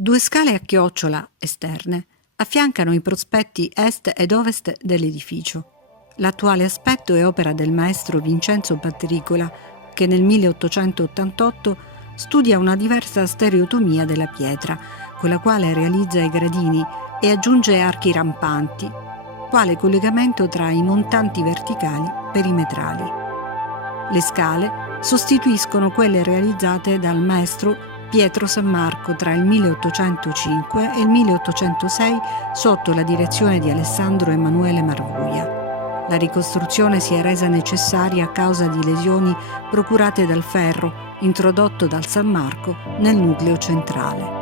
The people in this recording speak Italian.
Due scale a chiocciola esterne affiancano i prospetti est ed ovest dell'edificio. L'attuale aspetto è opera del maestro Vincenzo Patricola, che nel 1888 studia una diversa stereotomia della pietra, con la quale realizza i gradini e aggiunge archi rampanti, quale collegamento tra i montanti verticali perimetrali. Le scale sostituiscono quelle realizzate dal maestro Pietro San Marco tra il 1805 e il 1806 sotto la direzione di Alessandro Emanuele Marvuglia. La ricostruzione si è resa necessaria a causa di lesioni procurate dal ferro introdotto dal San Marco nel nucleo centrale.